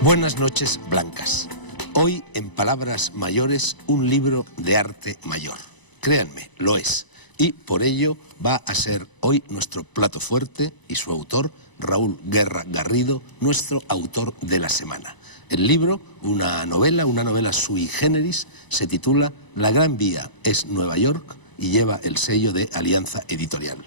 Buenas noches, blancas. Hoy, en Palabras Mayores, un libro de arte mayor. Créanme, lo es. Y por ello va a ser hoy nuestro plato fuerte y su autor, Raúl Guerra Garrido, nuestro autor de la semana. El libro, una novela sui generis, se titula La Gran Vía es Nueva York y lleva el sello de Alianza Editorial.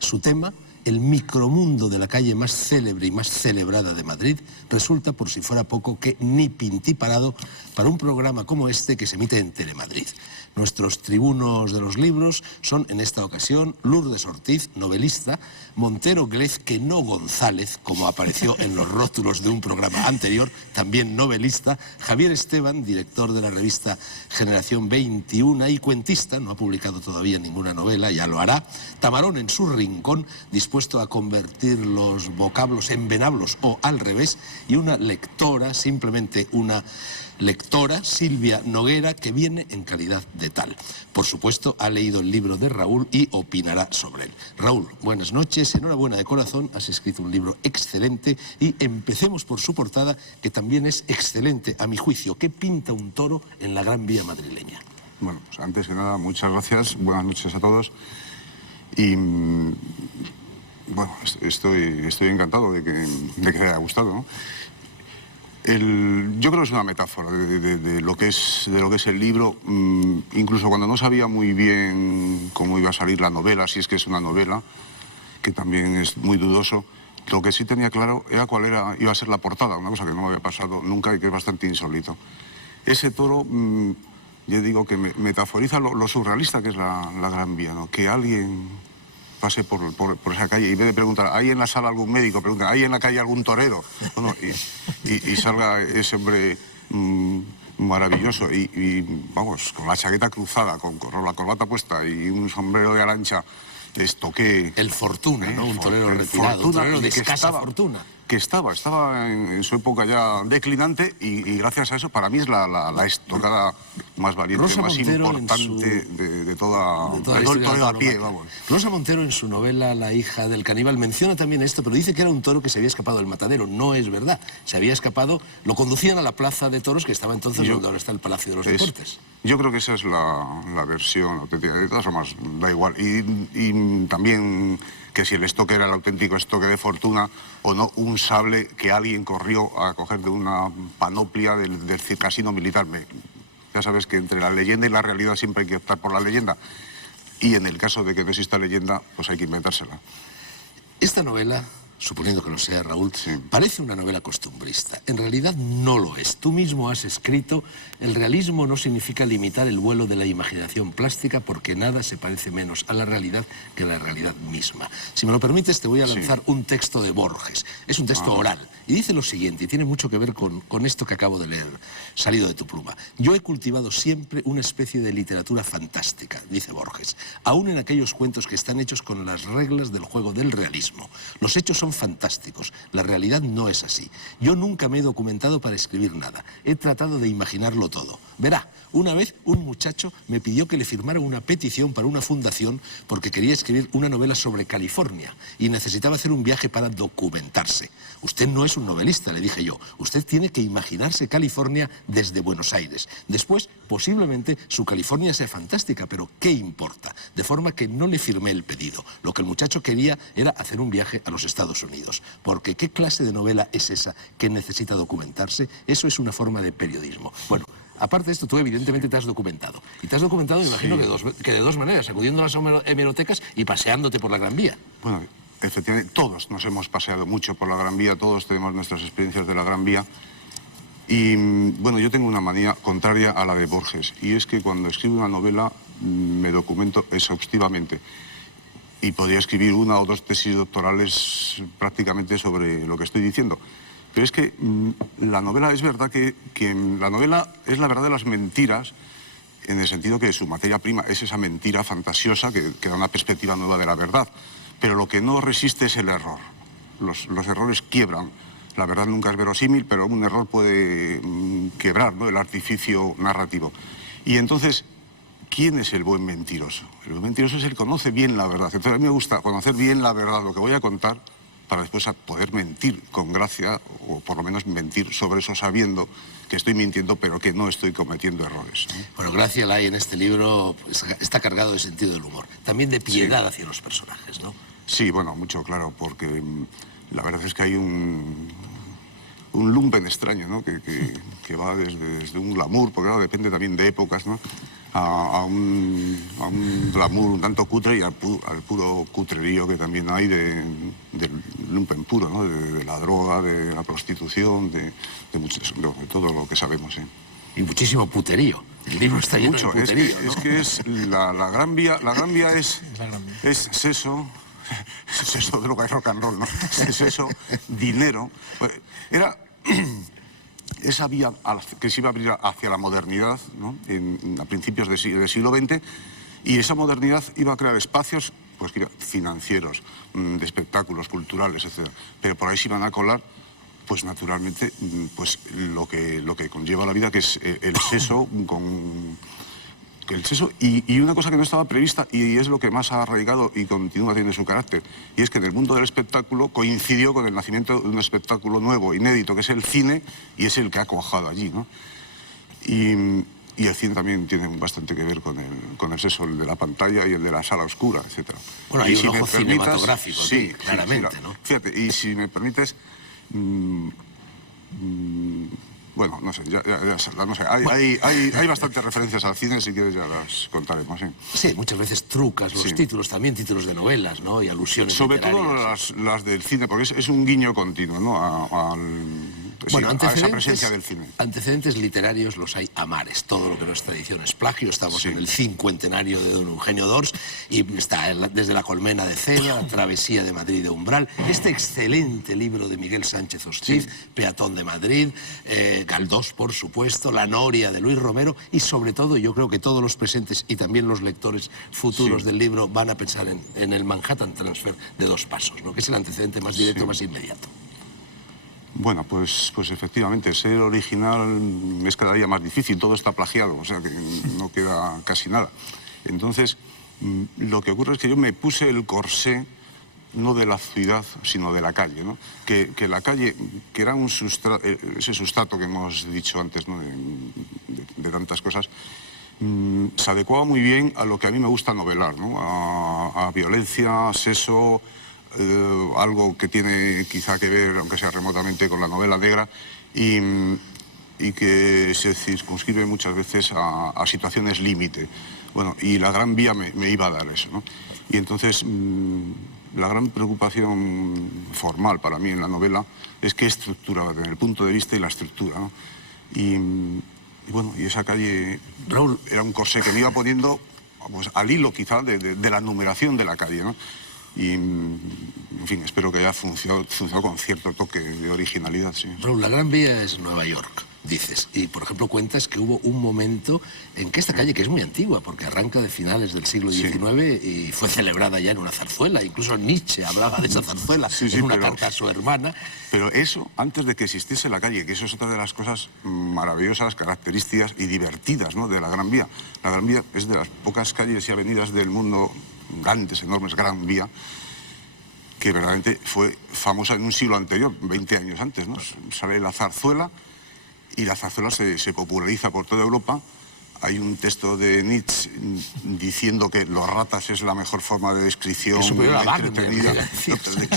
Su tema, el micromundo de la calle más célebre y más celebrada de Madrid, resulta, por si fuera poco, que ni pintiparado para un programa como este que se emite en Telemadrid. Nuestros tribunos de los libros son, en esta ocasión, Lourdes Ortiz, novelista, Montero Glez, que no González, como apareció en los rótulos de un programa anterior, también novelista, Javier Esteban, director de la revista Generación 21 y cuentista, no ha publicado todavía ninguna novela, ya lo hará, Tamarón en su rincón, dispuesto a convertir los vocablos en venablos o al revés, y una lectora, simplemente una lectora, Silvia Noguera, que viene en calidad de tal. Por supuesto, ha leído el libro de Raúl y opinará sobre él. Raúl, buenas noches, enhorabuena de corazón, has escrito un libro excelente y empecemos por su portada, que también es excelente, a mi juicio. ¿Qué pinta un toro en la Gran Vía madrileña? Bueno, pues antes que nada, muchas gracias, buenas noches a todos. Y bueno, estoy encantado de que te haya gustado, ¿no? Yo creo que es una metáfora de lo que es el libro, incluso cuando no sabía muy bien cómo iba a salir la novela, si es que es una novela, que también es muy dudoso. Lo que sí tenía claro era cuál iba a ser la portada, una cosa que no me había pasado nunca y que es bastante insólito. Ese toro, yo digo que metaforiza lo surrealista que es la Gran Vía, ¿no? Que alguien pase por esa calle y en vez de preguntar, ¿hay en la sala algún médico? Pregunta, ¿hay en la calle algún torero? Bueno, y salga ese hombre maravilloso y vamos, con la chaqueta cruzada, con la corbata puesta y un sombrero de arancha, esto que... El Fortuna, ¿no? Un torero retirado, un torero de escasa fortuna. Que estaba en su época ya declinante y gracias a eso para mí es la estocada más valiente, Rosa más Montero importante de toda la historia a pie, vamos. Rosa Montero en su novela La hija del caníbal menciona también esto, pero dice que era un toro que se había escapado del matadero. No es verdad, se había escapado, lo conducían a la plaza de toros que estaba entonces donde ahora está el Palacio de los Deportes. Yo creo que esa es la versión auténtica, de todas formas da igual. Y también que si el estoque era el auténtico estoque de fortuna o no, un sable que alguien corrió a coger de una panoplia del casino militar. Ya sabes que entre la leyenda y la realidad siempre hay que optar por la leyenda. Y en el caso de que no exista leyenda, pues hay que inventársela. Esta novela, suponiendo que lo sea, Raúl, sí, parece una novela costumbrista. En realidad no lo es. Tú mismo has escrito, el realismo no significa limitar el vuelo de la imaginación plástica porque nada se parece menos a la realidad que la realidad misma. Si me lo permites, te voy a lanzar un texto de Borges. Es un texto oral y dice lo siguiente, y tiene mucho que ver con esto que acabo de leer, salido de tu pluma. Yo he cultivado siempre una especie de literatura fantástica, dice Borges, aún en aquellos cuentos que están hechos con las reglas del juego del realismo. Los hechos son fantásticos, la realidad no es así. Yo nunca me he documentado para escribir nada, he tratado de imaginarlo todo. Verá, una vez un muchacho me pidió que le firmara una petición para una fundación porque quería escribir una novela sobre California y necesitaba hacer un viaje para documentarse. Usted no es un novelista, le dije yo, usted tiene que imaginarse California desde Buenos Aires. Después, posiblemente, su California sea fantástica, pero ¿qué importa? De forma que no le firmé el pedido. Lo que el muchacho quería era hacer un viaje a los Estados Unidos. Porque ¿qué clase de novela es esa que necesita documentarse? Eso es una forma de periodismo. Bueno, aparte de esto, tú evidentemente te has documentado. Y te has documentado, me imagino, que de dos maneras, acudiendo a las hemerotecas y paseándote por la Gran Vía. Bueno, efectivamente, todos nos hemos paseado mucho por la Gran Vía, todos tenemos nuestras experiencias de la Gran Vía. Y bueno, yo tengo una manía contraria a la de Borges, y es que cuando escribo una novela me documento exhaustivamente. Y podría escribir una o dos tesis doctorales prácticamente sobre lo que estoy diciendo. Pero es que la novela, es verdad que la novela es la verdad de las mentiras, en el sentido que su materia prima es esa mentira fantasiosa que da una perspectiva nueva de la verdad. Pero lo que no resiste es el error. Los errores quiebran. La verdad nunca es verosímil, pero un error puede quebrar, ¿no?, el artificio narrativo. Y entonces, ¿quién es el buen mentiroso? El buen mentiroso es el que conoce bien la verdad. Entonces a mí me gusta conocer bien la verdad, lo que voy a contar, para después poder mentir con gracia, o por lo menos mentir sobre eso sabiendo que estoy mintiendo, pero que no estoy cometiendo errores, ¿no? Bueno, gracia la hay en este libro, pues, está cargado de sentido del humor, también de piedad hacia los personajes, ¿no? Sí, bueno, mucho, claro, porque la verdad es que hay un lumpen extraño, ¿no? que va desde un glamour, porque claro, depende también de épocas, ¿no? A un glamour un tanto cutre y al puro cutrerío que también hay del lumpen puro, ¿no? De la droga, de la prostitución, de todo lo que sabemos, ¿eh? Y muchísimo puterío. El libro está lleno de puterío, ¿no? Es que es la Gran Vía es seso, seso, droga y rock and roll, ¿no? Seso, dinero. Era esa vía que se iba a abrir hacia la modernidad, ¿no? A principios del siglo XX, y esa modernidad iba a crear espacios, pues, financieros, de espectáculos, culturales, etc. Pero por ahí se iban a colar, pues naturalmente, pues lo que conlleva la vida, que es el seso y una cosa que no estaba prevista, y es lo que más ha arraigado y continúa teniendo su carácter, y es que en el mundo del espectáculo coincidió con el nacimiento de un espectáculo nuevo, inédito, que es el cine, y es el que ha cuajado allí, ¿no? Y el cine también tiene bastante que ver con el sexo, el de la pantalla y el de la sala oscura, etc. Bueno, hay un ojo cinematográfico, sí, claramente, ¿no? Fíjate, y si me permites... bueno, no sé, no sé. Hay bastantes referencias al cine, si quieres ya las contaremos, ¿sí? Sí, muchas veces trucas los títulos, también títulos de novelas, ¿no? Y alusiones sobre literarias. todo las del cine, porque es un guiño continuo, ¿no? A esa presencia del cine. Antecedentes literarios los hay a mares. Todo lo que nuestra edición es plagio. Estamos en el 50º de don Eugenio d'Ors y está desde La colmena de cera, La travesía de Madrid de Umbral, este excelente libro de Miguel Sánchez Hostiz, Peatón de Madrid, Galdós, por supuesto, La noria de Luis Romero, y sobre todo yo creo que todos los presentes y también los lectores futuros del libro van a pensar en el Manhattan Transfer de Dos Pasos, ¿no? Que es el antecedente más directo, más inmediato. Bueno, pues efectivamente, ser original es cada día más difícil, todo está plagiado, o sea que no queda casi nada. Entonces, lo que ocurre es que yo me puse el corsé no de la ciudad, sino de la calle, ¿no? Que la calle, que era ese sustrato que hemos dicho antes, ¿no? de tantas cosas, se adecuaba muy bien a lo que a mí me gusta novelar, ¿no? A violencia, sexo, algo que tiene quizá que ver, aunque sea remotamente, con la novela negra, y que se circunscribe muchas veces a situaciones límite. Bueno, y la Gran Vía me iba a dar eso, ¿no? Y entonces la gran preocupación formal para mí en la novela es qué estructura va a tener, el punto de vista y la estructura, ¿no? Y bueno, y esa calle, Raúl, era un corsé que me iba poniendo, pues, al hilo quizá de la numeración de la calle, ¿no? Y, en fin, espero que haya funcionado con cierto toque de originalidad, sí. Raúl, la Gran Vía es Nueva York, dices. Y, por ejemplo, cuentas que hubo un momento en que esta calle, que es muy antigua, porque arranca de finales del siglo XIX y fue celebrada ya en una zarzuela. Incluso Nietzsche hablaba de esa zarzuela en una carta a su hermana. Pero eso, antes de que existiese la calle, que eso es otra de las cosas maravillosas, características y divertidas, ¿no?, de la Gran Vía. La Gran Vía es de las pocas calles y avenidas del mundo, grandes, enormes, Gran Vía, que verdaderamente fue famosa en un siglo anterior, 20 años antes, ¿no? Sale la zarzuela y la zarzuela se populariza por toda Europa. Hay un texto de Nietzsche diciendo que los ratas es la mejor forma de descripción entretenida,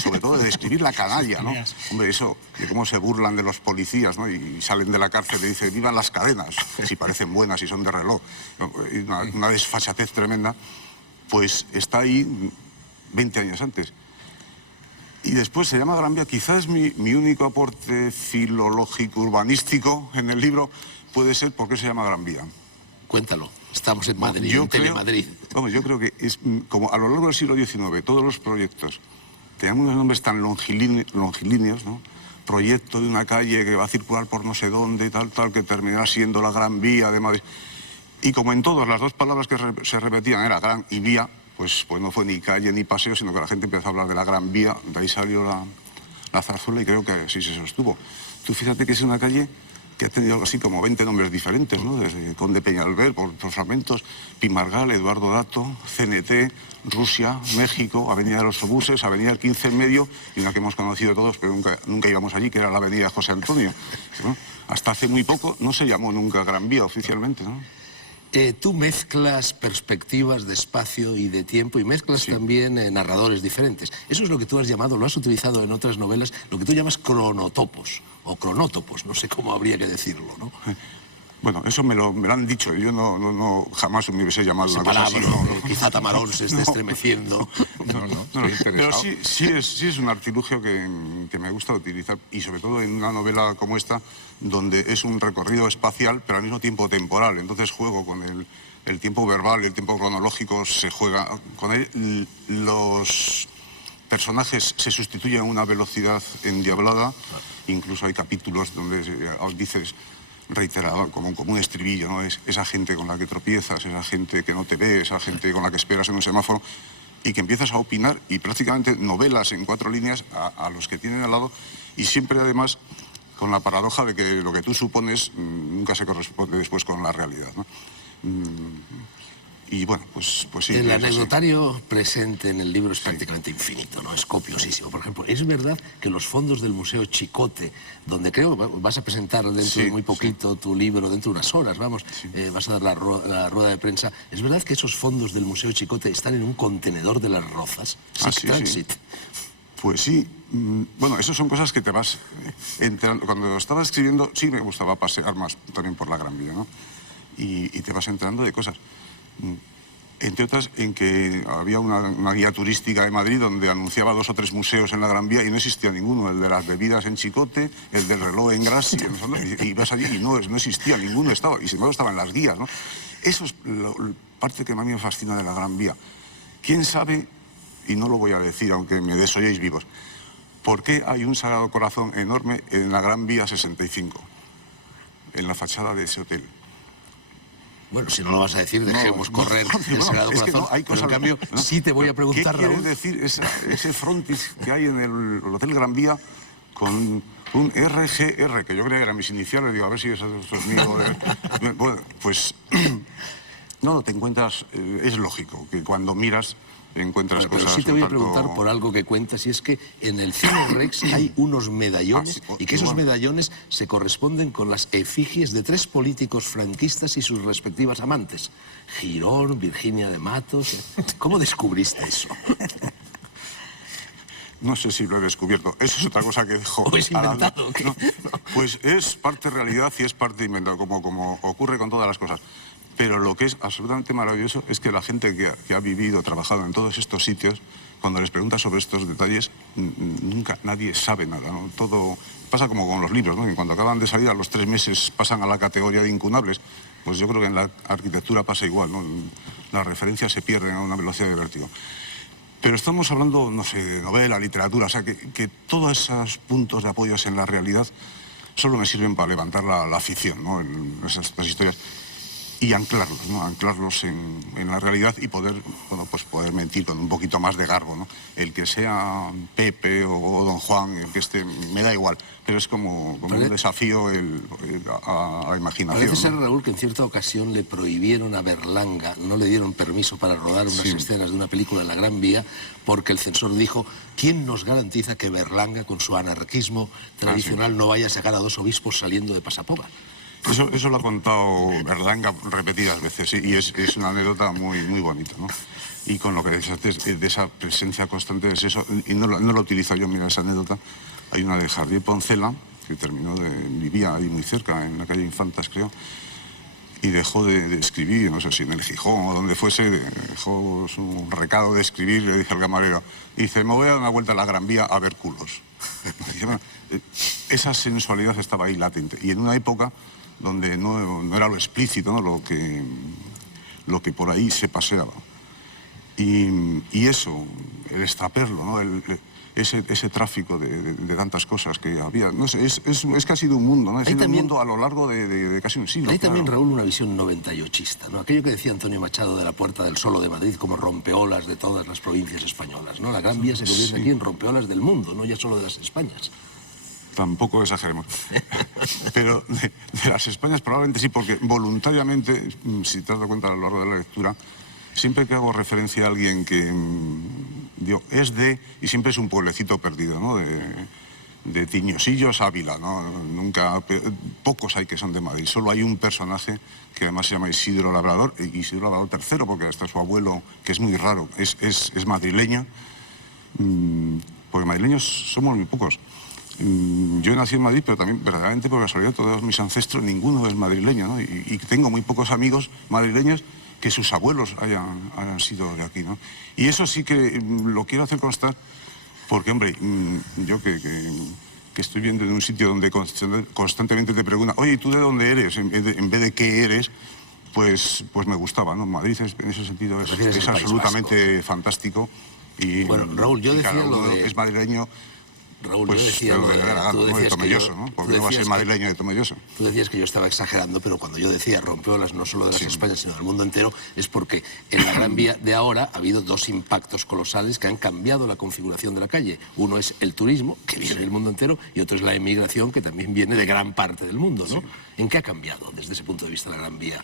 sobre todo de describir la canalla, ¿no? Hombre, eso, de cómo se burlan de los policías, ¿no? Y salen de la cárcel y dicen, vivan las cadenas, si parecen buenas y son de reloj. Una desfachatez tremenda, pues está ahí 20 años antes. Y después se llama Gran Vía, quizás es mi único aporte filológico, urbanístico en el libro, puede ser porque se llama Gran Vía. Cuéntalo, estamos en Madrid, en Telemadrid. Vamos, yo creo que es como a lo largo del siglo XIX, todos los proyectos tenían unos nombres tan longilíneos, ¿no? Proyecto de una calle que va a circular por no sé dónde, tal, que terminará siendo la Gran Vía de Madrid. Y como en todos, las dos palabras que se repetían era gran y vía, pues no fue ni calle ni paseo, sino que la gente empezó a hablar de la Gran Vía, de ahí salió la zarzuela y creo que así se sostuvo. Tú fíjate que es una calle que ha tenido algo así como 20 nombres diferentes, ¿no? Desde Conde Peñalver, por Fragmentos, Pimargal, Eduardo Dato, CNT, Rusia, México, Avenida de los Obuses, Avenida del 15 en medio, y una que hemos conocido todos, pero nunca íbamos allí, que era la Avenida José Antonio, ¿no? Hasta hace muy poco no se llamó nunca Gran Vía oficialmente, ¿no? Tú mezclas perspectivas de espacio y de tiempo y mezclas también narradores diferentes. Eso es lo que tú has llamado, lo has utilizado en otras novelas, lo que tú llamas cronotopos o cronótopos, no sé cómo habría que decirlo, ¿no? Bueno, eso me lo han dicho, yo jamás me hubiese llamado una cosa así. Quizá Tamarón se esté estremeciendo. Pero sí es un artilugio que me gusta utilizar, y sobre todo en una novela como esta, donde es un recorrido espacial, pero al mismo tiempo temporal. Entonces juego con el tiempo verbal y el tiempo cronológico, se juega con él. Los personajes se sustituyen a una velocidad endiablada, incluso hay capítulos donde dices reiterado, como un estribillo, ¿no? Es esa gente con la que tropiezas, esa gente que no te ve, esa gente con la que esperas en un semáforo, y que empiezas a opinar y prácticamente novelas en 4 líneas a los que tienen al lado, y siempre además con la paradoja de que lo que tú supones nunca se corresponde después con la realidad, ¿no? Y bueno, pues sí. El anecdotario presente en el libro es prácticamente infinito, ¿no? Es copiosísimo. Por ejemplo, es verdad que los fondos del Museo Chicote, donde creo vas a presentar dentro de muy poquito tu libro, dentro de unas horas, vamos, vas a dar la rueda de prensa, ¿es verdad que esos fondos del Museo Chicote están en un contenedor de Las Rozas? Sí. Pues sí. Bueno, esas son cosas que te vas enterando. Cuando estaba escribiendo, sí me gustaba pasear más también por la Gran Vía, ¿no? Y te vas enterando de cosas. Entre otras, en que había una guía turística de Madrid donde anunciaba 2 o 3 museos en la Gran Vía y no existía ninguno. El de las bebidas en Chicote, el del reloj en Grassi, y vas allí y no existía, ninguno estaba, y sin embargo estaban las guías, ¿no? Eso es parte que a mí me fascina de la Gran Vía. ¿Quién sabe, y no lo voy a decir aunque me desoyéis vivos, por qué hay un Sagrado Corazón enorme en la Gran Vía 65, en la fachada de ese hotel? Bueno, si no lo vas a decir, dejemos correr el Sagrado Corazón. Pero en cambio, sí te voy a preguntar, ¿qué quiere decir ese frontis que hay en el Hotel Gran Vía con un RGR, que yo creía que eran mis iniciales? Digo, a ver si eso es mío. Bueno, pues no te encuentras, es lógico que cuando miras encuentras cosas. Pero sí te voy a preguntar por algo que cuentas, y es que en el Cine Rex hay unos medallones y que esos medallones se corresponden con las efigies de 3 políticos franquistas y sus respectivas amantes. Girón, Virginia de Matos. ¿Cómo descubriste eso? No sé si lo he descubierto. Eso es otra cosa que dejo. ¿O es inventado? No, pues es parte realidad y es parte inventado, como ocurre con todas las cosas. Pero lo que es absolutamente maravilloso es que la gente que ha vivido, trabajado en todos estos sitios, cuando les preguntas sobre estos detalles, nunca nadie sabe nada, ¿no? Todo pasa como con los libros, ¿no? Que cuando acaban de salir a los 3 meses pasan a la categoría de incunables. Pues yo creo que en la arquitectura pasa igual, ¿no? Las referencias se pierden a una velocidad de vértigo. Pero estamos hablando, no sé, de novela, literatura, o sea, que todos esos puntos de apoyo en la realidad solo me sirven para levantar la ficción, ¿no? En estas historias. Y anclarlos, ¿no? Anclarlos en la realidad y poder mentir con un poquito más de garbo, ¿no? El que sea Pepe o Don Juan, el que esté, me da igual, pero es como un desafío a la imaginación. Parece ser, Raúl, que en cierta ocasión le prohibieron a Berlanga, no le dieron permiso para rodar unas escenas de una película en la Gran Vía, porque el censor dijo: ¿quién nos garantiza que Berlanga, con su anarquismo tradicional, no vaya a sacar a 2 obispos saliendo de Pasapova? Eso lo ha contado Berlanga repetidas veces, ¿sí? Y es una anécdota muy, muy bonita, ¿no? Y con lo que decías de esa presencia constante es eso, y no lo utilizo yo, mira esa anécdota. Hay una de Jardier Poncela, que vivía ahí muy cerca, en la calle Infantas, creo, y dejó de escribir, no sé si en el Gijón o donde fuese, dejó su recado de escribir, le dije al camarero, dice, me voy a dar una vuelta a la Gran Vía a ver culos. Esa sensualidad estaba ahí latente, y en una época donde no era lo explícito, ¿no? lo que por ahí se paseaba. Y eso, el extraperlo, ¿no? Ese tráfico de tantas cosas que había. No sé, es casi de un mundo, ¿no? Es un mundo a lo largo de casi un siglo. Hay también, Raúl, una visión 98ista, ¿no? Aquello que decía Antonio Machado de la Puerta del Sol o de Madrid como rompeolas de todas las provincias españolas, ¿no? La Gran Vía se convierte aquí en rompeolas del mundo, no ya solo de las Españas. tampoco exageremos. Pero de las Españas probablemente sí, porque voluntariamente, si te has dado cuenta a lo largo de la lectura, siempre que hago referencia a alguien que es de, y siempre es un pueblecito perdido, ¿no? De Tiñosillos, Ávila, ¿no? Pocos hay que son de Madrid, solo hay un personaje que además se llama Isidro Labrador III, porque hasta su abuelo, que es muy raro, es madrileño, porque madrileños somos muy pocos. Yo nací en Madrid, pero también verdaderamente por casualidad todos mis ancestros, ninguno es madrileño, ¿no? Y tengo muy pocos amigos madrileños que sus abuelos hayan sido de aquí, ¿no? Y eso sí que lo quiero hacer constar, porque, hombre, yo que estoy viendo en un sitio donde constantemente te preguntan, oye, ¿y tú de dónde eres? En vez de qué eres, pues me gustaba, ¿no? Madrid en ese sentido es absolutamente fantástico. Y, bueno, Raúl, yo decía lo de... es madrileño... Raúl, pues, yo decía lo de Tomelloso, ¿no? Porque no va a ser madrileño de Tomelloso. Tú decías que yo estaba exagerando, pero cuando yo decía rompió olas no solo de las Españas, sino del mundo entero, es porque en la Gran Vía de ahora ha habido dos impactos colosales que han cambiado la configuración de la calle. Uno es el turismo, que viene del mundo entero, y otro es la emigración, que también viene de gran parte del mundo, ¿no? Sí. ¿En qué ha cambiado desde ese punto de vista la Gran Vía?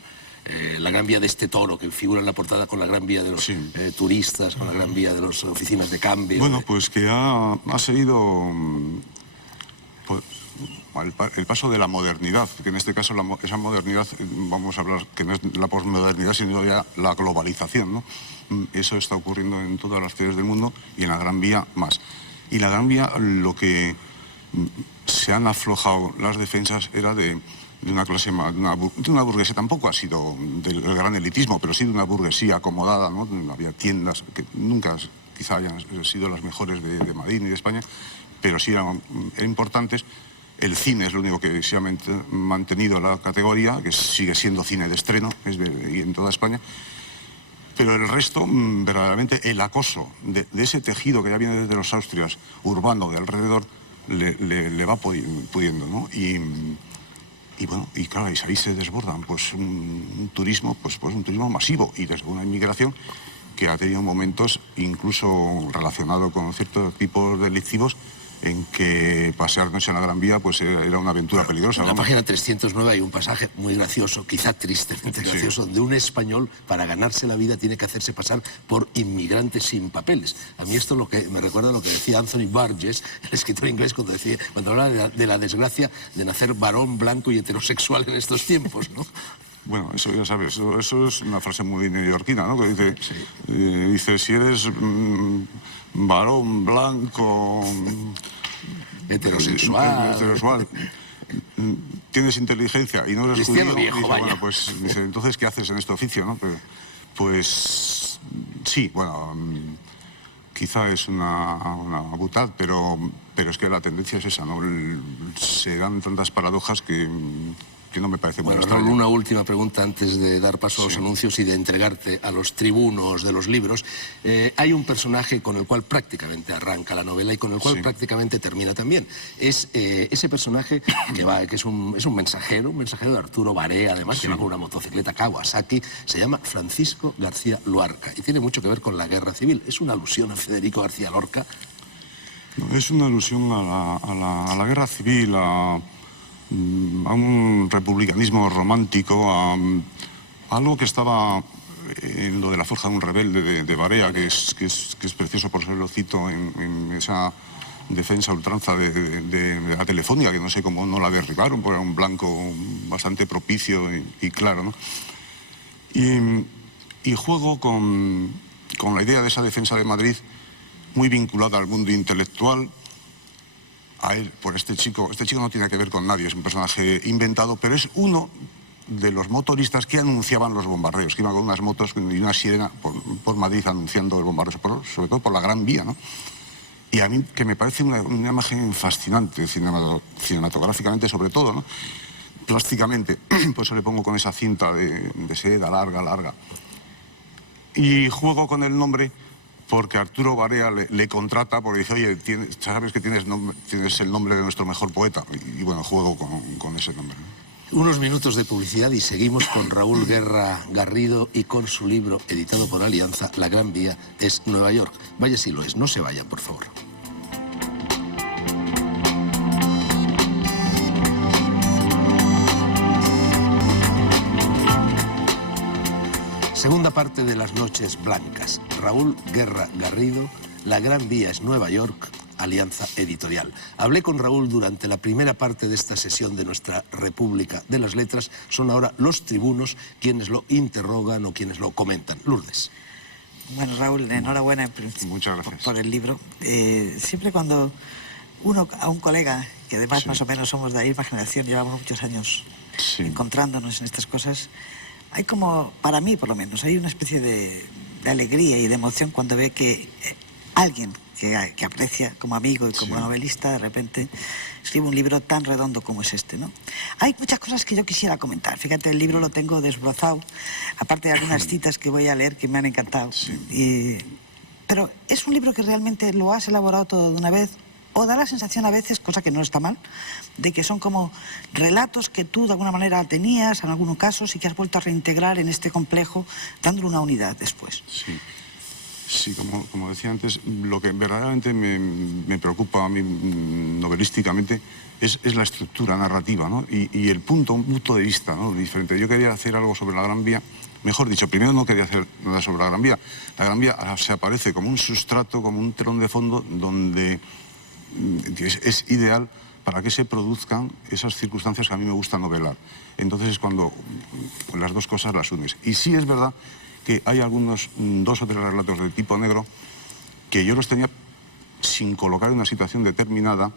La Gran Vía de este toro que figura en la portada con la Gran Vía de los turistas, con la Gran Vía de las oficinas de cambio. Bueno, pues que ha seguido pues, el paso de la modernidad, que en este caso esa modernidad, vamos a hablar que no es la posmodernidad, sino ya la globalización, ¿no? Eso está ocurriendo en todas las ciudades del mundo y en la Gran Vía más. Y la Gran Vía, lo que se han aflojado las defensas era de una clase, de una burguesía, tampoco ha sido del gran elitismo, pero sí de una burguesía acomodada, ¿no? Había tiendas que nunca quizá hayan sido las mejores de Madrid ni de España, pero sí eran importantes. El cine es lo único que se ha mantenido la categoría, que sigue siendo cine de estreno y en toda España. Pero el resto, verdaderamente, el acoso de ese tejido que ya viene desde los Austrias, urbano de alrededor, le va pudiendo, ¿no? Y bueno, y claro, ahí se desbordan pues un turismo, pues un turismo masivo y desde una inmigración que ha tenido momentos incluso relacionado con ciertos tipos delictivos en que pasearnos en la Gran Vía pues era una aventura peligrosa. En la página 309 hay un pasaje muy gracioso, quizá tristemente gracioso, donde un español para ganarse la vida tiene que hacerse pasar por inmigrante sin papeles. A mí esto lo que me recuerda a lo que decía Anthony Burgess, el escritor inglés, cuando hablaba de la desgracia de nacer varón, blanco y heterosexual en estos tiempos, ¿no? Bueno, eso ya sabes, eso es una frase muy neoyorquina, ¿no? Que dice, dice si eres varón, blanco, heterosexual, tienes inteligencia y no eres judío, viejo, dice, bueno, pues dice, entonces, ¿qué haces en este oficio, no? Pues sí, bueno, quizá es una butad, pero es que la tendencia es esa, ¿no? Se dan tantas paradojas que no me parece muy extraño. Raúl, una última pregunta antes de dar paso a los anuncios y de entregarte a los tribunos de los libros. Hay un personaje con el cual prácticamente arranca la novela y con el cual prácticamente termina también. Es ese personaje que es un mensajero de Arturo Barea, además, que va con una motocicleta Kawasaki. Se llama Francisco García Luarca y tiene mucho que ver con la guerra civil. ¿Es una alusión a Federico García Lorca? No, es una alusión a la guerra civil, a un republicanismo romántico, a algo que estaba en lo de la forja de un rebelde de Barea, que es precioso, por eso lo cito en esa defensa ultranza de la Telefónica, que no sé cómo no la derribaron, porque era un blanco bastante propicio y claro, ¿no? Y juego con la idea de esa defensa de Madrid muy vinculada al mundo intelectual, a él, por este chico no tiene que ver con nadie, es un personaje inventado, pero es uno de los motoristas que anunciaban los bombardeos, que iban con unas motos y una sirena por Madrid anunciando el bombardeo, sobre todo por la Gran Vía, ¿no? Y a mí que me parece una imagen fascinante, cinematográficamente sobre todo, ¿no? Plásticamente, por eso le pongo con esa cinta de seda larga. Y juego con el nombre porque Arturo Barea le contrata, porque dice, oye, sabes que tienes el nombre de nuestro mejor poeta. Y bueno, juego con ese nombre, ¿no? Unos minutos de publicidad y seguimos con Raúl Guerra Garrido y con su libro, editado por Alianza, La Gran Vía es Nueva York. Vaya si lo es, no se vayan, por favor. Segunda parte de Las noches blancas. Raúl Guerra Garrido, La Gran Vía es Nueva York, Alianza Editorial. Hablé con Raúl durante la primera parte de esta sesión de nuestra República de las Letras. Son ahora los tribunos quienes lo interrogan o quienes lo comentan. Lourdes. Bueno, Raúl, enhorabuena Muchas gracias. por el libro. Siempre cuando a un colega, que además más o menos somos de la misma generación, llevamos muchos años encontrándonos en estas cosas, hay como, para mí por lo menos, hay una especie de alegría y de emoción cuando ve que alguien que aprecia como amigo y como novelista, de repente escribe un libro tan redondo como es este, ¿no? Hay muchas cosas que yo quisiera comentar. Fíjate, el libro lo tengo desbrozado, aparte de algunas citas que voy a leer que me han encantado. Pero es un libro que realmente lo has elaborado todo de una vez, o da la sensación a veces, cosa que no está mal, de que son como relatos que tú de alguna manera tenías en algunos casos y que has vuelto a reintegrar en este complejo, dándole una unidad después. Sí, como decía antes, lo que verdaderamente me preocupa a mí novelísticamente es la estructura narrativa, ¿no? Y un punto de vista, ¿no?, diferente. Yo quería hacer algo sobre la Gran Vía, mejor dicho, primero no quería hacer nada sobre la Gran Vía. La Gran Vía se aparece como un sustrato, como un telón de fondo donde es ideal para que se produzcan esas circunstancias que a mí me gusta novelar. Entonces es cuando las dos cosas las unes. Y sí es verdad que hay algunos, 2 o 3 relatos de tipo negro que yo los tenía sin colocar en una situación determinada,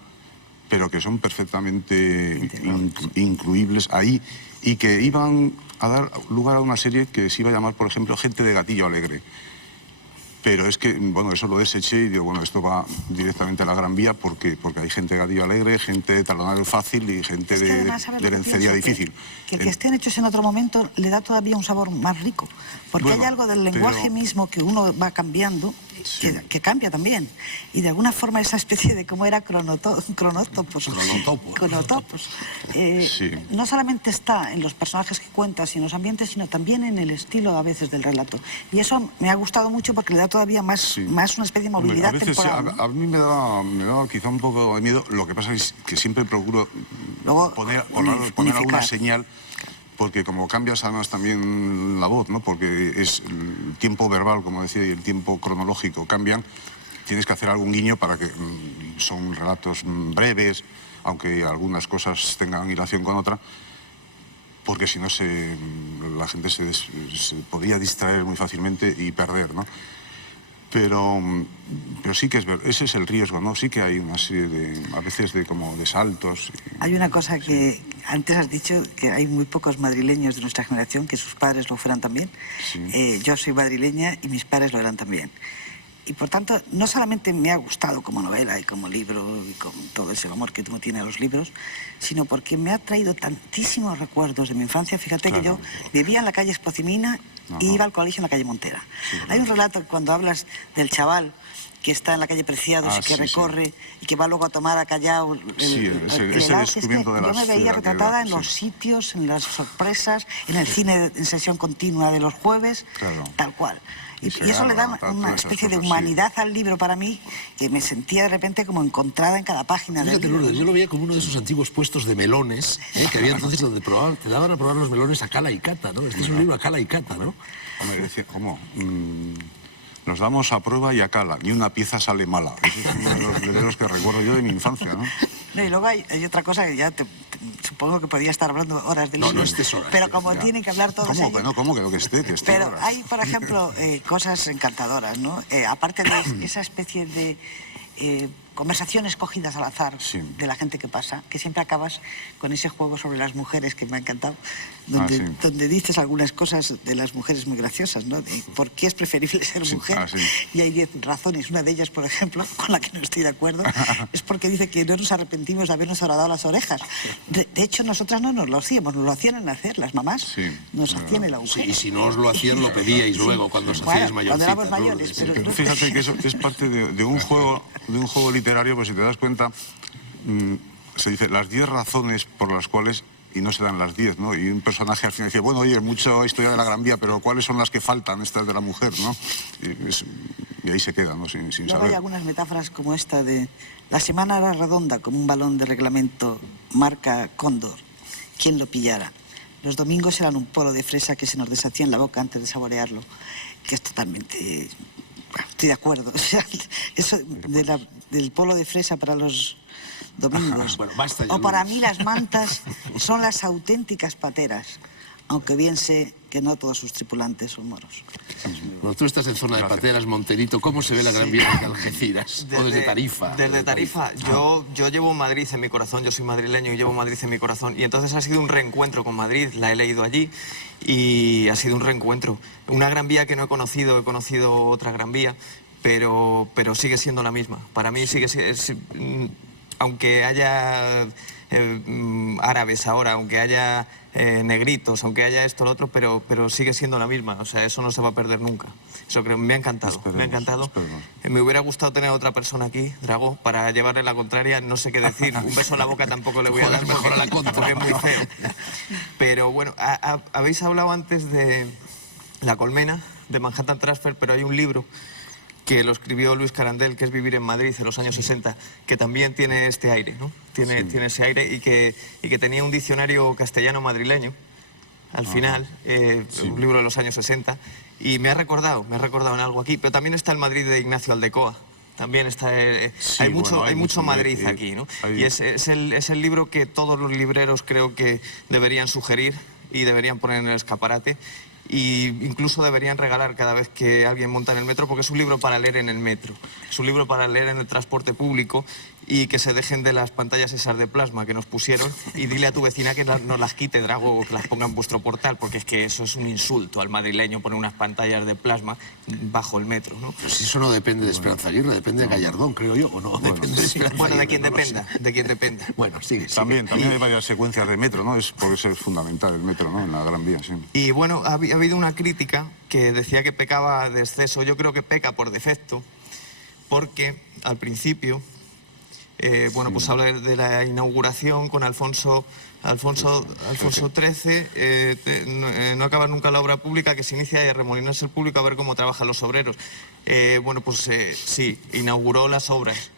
pero que son perfectamente incluibles ahí y que iban a dar lugar a una serie que se iba a llamar, por ejemplo, Gente de Gatillo Alegre. Pero es que, bueno, eso lo deseché y digo, bueno, esto va directamente a la Gran Vía porque hay gente de Gatillo Alegre, gente de Talonario Fácil y gente de Lencería Difícil. Que el que estén hechos en otro momento le da todavía un sabor más rico, porque bueno, hay algo del lenguaje mismo que uno va cambiando, que cambia también. Y de alguna forma esa especie de cómo era cronotopos. No solamente está en los personajes que cuentas y en los ambientes, sino también en el estilo a veces del relato. Y eso me ha gustado mucho porque le da todavía más una especie de movilidad temporal. A mí me daba quizá un poco de miedo. Lo que pasa es que siempre procuro poner alguna señal, porque como cambias además también la voz, ¿no?, porque es el tiempo verbal, como decía, y el tiempo cronológico cambian, tienes que hacer algún guiño para que son relatos breves, aunque algunas cosas tengan hilación con otra, porque si no la gente se podría distraer muy fácilmente y perder, ¿no? Pero sí que es verdad, ese es el riesgo, ¿no? Sí que hay una serie a veces de saltos. Hay una cosa que antes has dicho, que hay muy pocos madrileños de nuestra generación que sus padres lo fueran también. Yo soy madrileña y mis padres lo eran también. Y por tanto, no solamente me ha gustado como novela y como libro y con todo ese amor que uno tiene a los libros, sino porque me ha traído tantísimos recuerdos de mi infancia. Fíjate que yo vivía en la calle Esprocimina y iba al colegio en la calle Montera. Hay un relato cuando hablas del chaval que está en la calle Preciados y que recorre y que va luego a tomar a Callao el helado, es que yo me veía retratada en los sitios, en las sorpresas, en el cine en sesión continua de los jueves, tal cual. Y eso le da una especie de humanidad al libro para mí, que me sentía de repente como encontrada en cada página del libro. Yo lo veía como uno de esos antiguos puestos de melones, que había entonces donde te daban a probar los melones a cala y cata, ¿no? Este es un libro a cala y cata, ¿no? Hombre, decía, ¿cómo? Nos damos a prueba y a cala, ni una pieza sale mala. Ese es uno de los que recuerdo yo de mi infancia, ¿no? Y luego hay otra cosa que ya supongo que podría estar hablando horas del libro. No estés horas. Pero como tienen que hablar todos ellos... ¿Cómo que esté Pero horas? hay, por ejemplo, cosas encantadoras, ¿no? Aparte de esa especie de conversaciones cogidas al azar de la gente que pasa, que siempre acabas con ese juego sobre las mujeres que me ha encantado, donde dices algunas cosas de las mujeres muy graciosas, ¿no? De por qué es preferible ser mujer. Y hay 10 razones. Una de ellas, por ejemplo, con la que no estoy de acuerdo, es porque dice que no nos arrepentimos de habernos horadado las orejas. De hecho, nosotras no nos lo hacíamos, nos lo hacían en hacer, las mamás nos hacían el agujero. Y si no os lo hacían, lo pedíais luego, cuando os hacíais mayorcitas. Cuando éramos mayores. Pero fíjate que eso es parte de un juego literario, pues si te das cuenta, se dice las 10 razones por las cuales, y no se dan las 10, ¿no? Y un personaje al final dice, bueno, oye, mucha historia de la Gran Vía, pero ¿cuáles son las que faltan, estas de la mujer, ¿no? Y ahí se queda, ¿no? Sin saber. Hay algunas metáforas como esta de la semana era redonda como un balón de reglamento marca Cóndor. ¿Quién lo pillara? Los domingos eran un polo de fresa que se nos deshacía en la boca antes de saborearlo, que es totalmente... Estoy de acuerdo. O sea, eso del polo de fresa para los domingos. Bueno, basta ya, O para Lourdes. mí las mantas son las auténticas pateras, aunque bien sé que no todos sus tripulantes son moros. Bueno, tú estás en zona de pateras, Monterito. ¿Cómo se ve la Gran Vía desde Algeciras? O desde Tarifa. Desde Tarifa. Yo llevo Madrid en mi corazón, yo soy madrileño y llevo Madrid en mi corazón. Y entonces ha sido un reencuentro con Madrid, la he leído allí y ha sido un reencuentro. Una Gran Vía que no he conocido otra Gran Vía, pero sigue siendo la misma. Para mí sigue siendo... Aunque haya árabes ahora, aunque haya negritos, aunque haya esto o lo otro, pero sigue siendo la misma. O sea, eso no se va a perder nunca. Eso creo, me ha encantado, me ha encantado. Me hubiera gustado tener a otra persona aquí, Drago, para llevarle la contraria, no sé qué decir. Un beso en la boca tampoco le voy a dar mejor a la contra. porque es muy feo. Pero bueno, habéis hablado antes de La Colmena, de Manhattan Transfer, pero hay un libro que lo escribió Luis Carandel, que es Vivir en Madrid, en los años 60, que también tiene este aire, ¿no? Tiene ese aire y que tenía un diccionario castellano-madrileño, al final, un libro de los años 60, y me ha recordado en algo aquí, pero también está el Madrid de Ignacio Aldecoa, también está... hay mucho Madrid aquí, ¿no? Y es el libro que todos los libreros creo que deberían sugerir y deberían poner en el escaparate, y incluso deberían regalar cada vez que alguien monta en el metro, porque es un libro para leer en el metro, es un libro para leer en el transporte público, y que se dejen de las pantallas esas de plasma que nos pusieron, y dile a tu vecina que nos las quite, Drago, o que las ponga en vuestro portal, porque es que eso es un insulto al madrileño, poner unas pantallas de plasma bajo el metro, ¿no? Pues eso no depende de Esperanza Aguirre, depende de Gallardón, creo yo, ¿o no? Depende de Esperanza Bueno, de Aguirre, quien no lo dependa, sé. de quien dependa. Bueno, sigue. También hay varias secuencias de metro, ¿no? Por eso es fundamental el metro, ¿no? En la Gran Vía, sí. Y bueno, ha habido una crítica que decía que pecaba de exceso. Yo creo que peca por defecto, porque al principio, pues habla de la inauguración con Alfonso XIII, no acaba nunca la obra pública, que se inicia y a remolinarse el público a ver cómo trabajan los obreros. Sí, inauguró las obras.